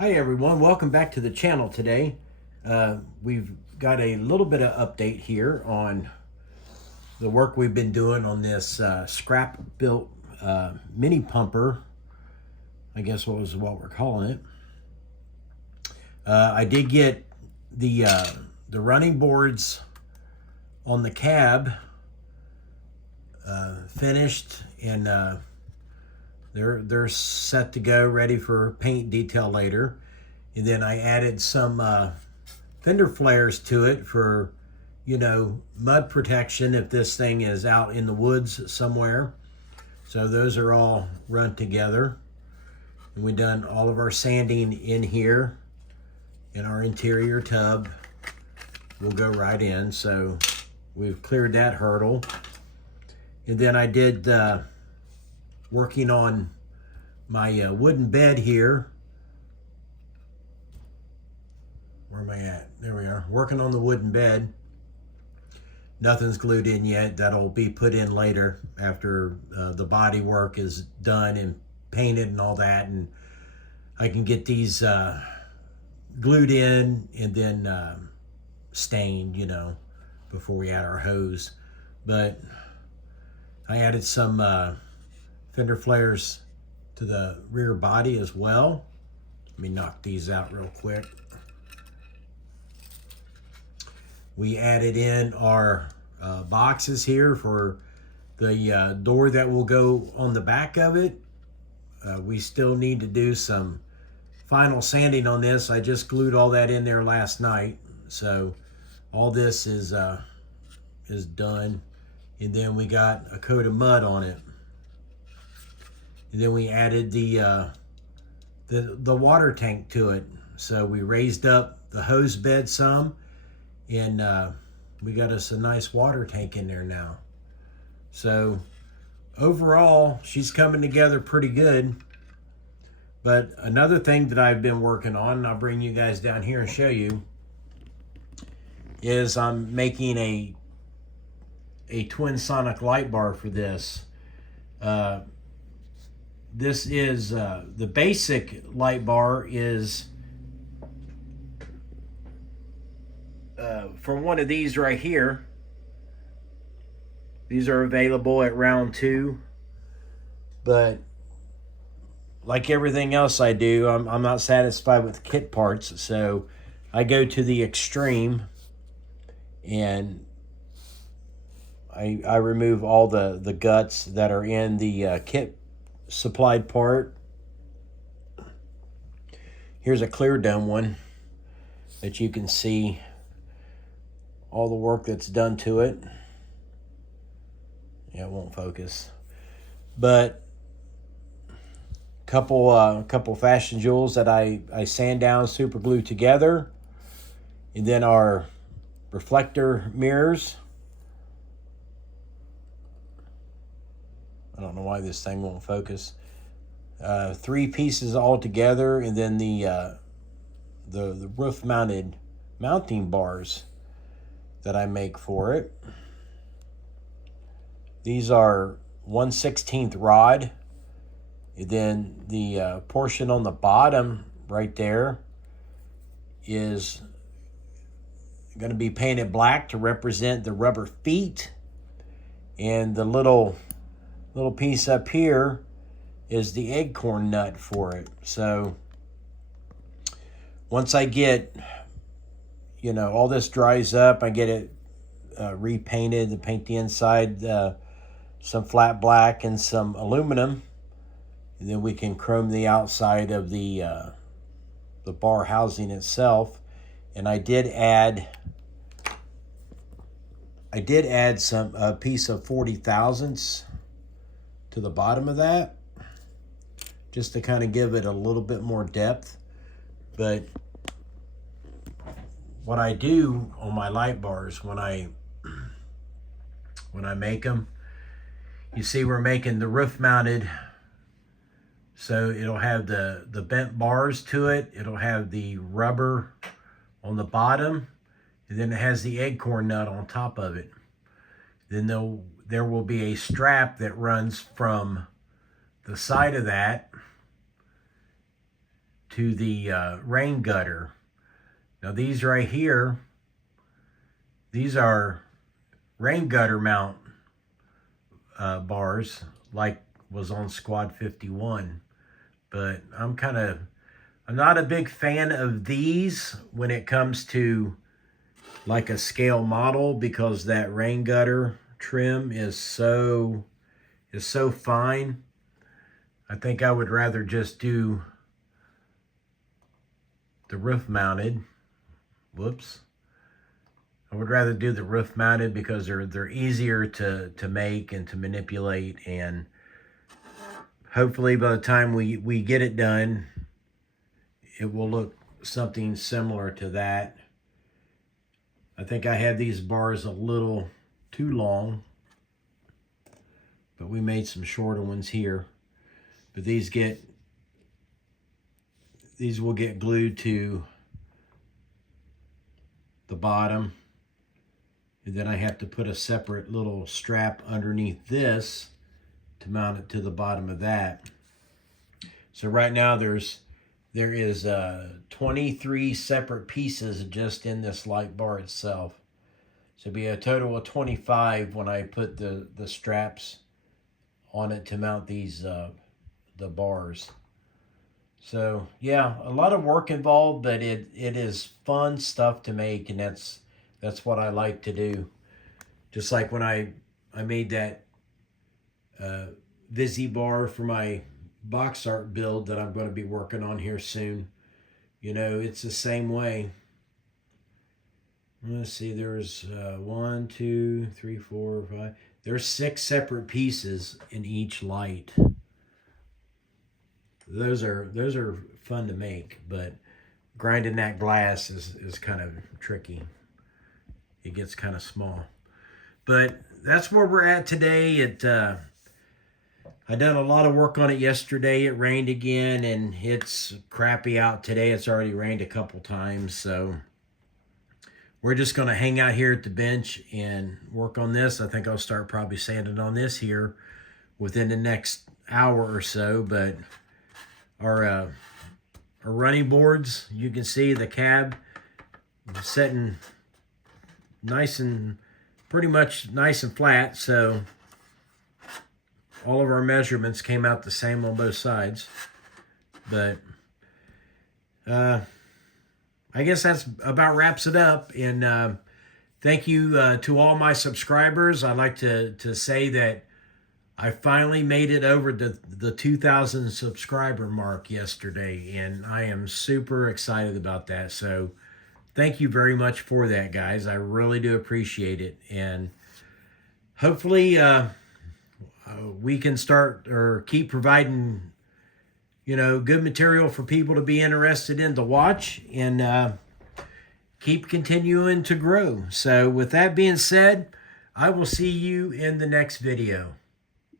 Hi everyone, welcome back to the channel today. We've got a little bit of update here on the work we've been doing on this scrap built mini pumper. I guess what we're calling it. I did get the running boards on the cab finished, and they're set to go, ready for paint detail later. And then I added some fender flares to it for, mud protection if this thing is out in the woods somewhere. So those are all run together. And we've done all of our sanding in here in our interior tub. We'll go right in. So we've cleared that hurdle. And then I did working on my wooden bed here. Where am I at? There we are. Working on the wooden bed. Nothing's glued in yet. That'll be put in later after the body work is done and painted and all that. And I can get these glued in and then stained, before we add our hose. But I added some fender flares to the rear body as well. Let me knock these out real quick. We added in our boxes here for the door that will go on the back of it. We still need to do some final sanding on this. I just glued all that in there last night. So all this is done. And then we got a coat of mud on it. And then we added the water tank to it. So we raised up the hose bed some, and we got us a nice water tank in there now. So overall, she's coming together pretty good. But another thing that I've been working on, and I'll bring you guys down here and show you, is I'm making a twin sonic light bar for this. This is the basic light bar is for one of these right here. These are available at round 2, but like everything else I do, I'm not satisfied with kit parts, so I go to the extreme and I remove all the guts that are in the kit supplied part. Here's a clear dome one that you can see all the work that's done to it. Yeah, it won't focus, but couple fashion jewels that I sand down, super glue together, and then our reflector mirrors. I don't know why this thing won't focus. 3 pieces all together, and then the roof mounted mounting bars that I make for it. These are 1/16 rod, and then the portion on the bottom right there is going to be painted black to represent the rubber feet, and the little piece up here is the acorn nut for it. So once I get, all this dries up, I get it repainted, to paint the inside some flat black and some aluminum, and then we can chrome the outside of the bar housing itself. And I did add some piece of 40 thousandths to the bottom of that, just to kind of give it a little bit more depth. But what I do on my light bars when I make them, you see we're making the roof mounted, so it'll have the bent bars to it. It'll have the rubber on the bottom, and then it has the acorn nut on top of it. Then there will be a strap that runs from the side of that to the rain gutter. Now these right here, these are rain gutter mount bars like was on Squad 51. But I'm not a big fan of these when it comes to like a scale model, because that rain gutter trim is so fine. I think I would rather just do the roof mounted. Whoops. I would rather do the roof mounted because they're easier to make and to manipulate, and hopefully by the time we get it done, it will look something similar to that. I think I had these bars a little too long, but we made some shorter ones here. But these will get glued to the bottom, and then I have to put a separate little strap underneath this to mount it to the bottom of that. So right now there is 23 separate pieces just in this light bar itself. So it'll be a total of 25 when I put the straps on it to mount these the bars. So yeah, a lot of work involved, but it is fun stuff to make, and that's what I like to do. Just like when I made that Visi bar for my box art build that I'm going to be working on here soon. You know, it's the same way. Let's see, there's 1, 2, 3, 4, 5. There's 6 separate pieces in each light. Those are fun to make, but grinding that glass is kind of tricky. It gets kind of small. But that's where we're at today. I done a lot of work on it yesterday. It rained again, and it's crappy out today. It's already rained a couple times, so we're just going to hang out here at the bench and work on this. I think I'll start probably sanding on this here within the next hour or so. But our running boards, you can see the cab sitting nice and pretty much nice and flat, so all of our measurements came out the same on both sides. But I guess that's about wraps it up. And thank you to all my subscribers. I'd like to say that I finally made it over the 2,000 subscriber mark yesterday, and I am super excited about that. So thank you very much for that, guys. I really do appreciate it. And hopefully we can start or keep providing, you know, good material for people to be interested in to watch, and keep continuing to grow. So with that being said, I will see you in the next video.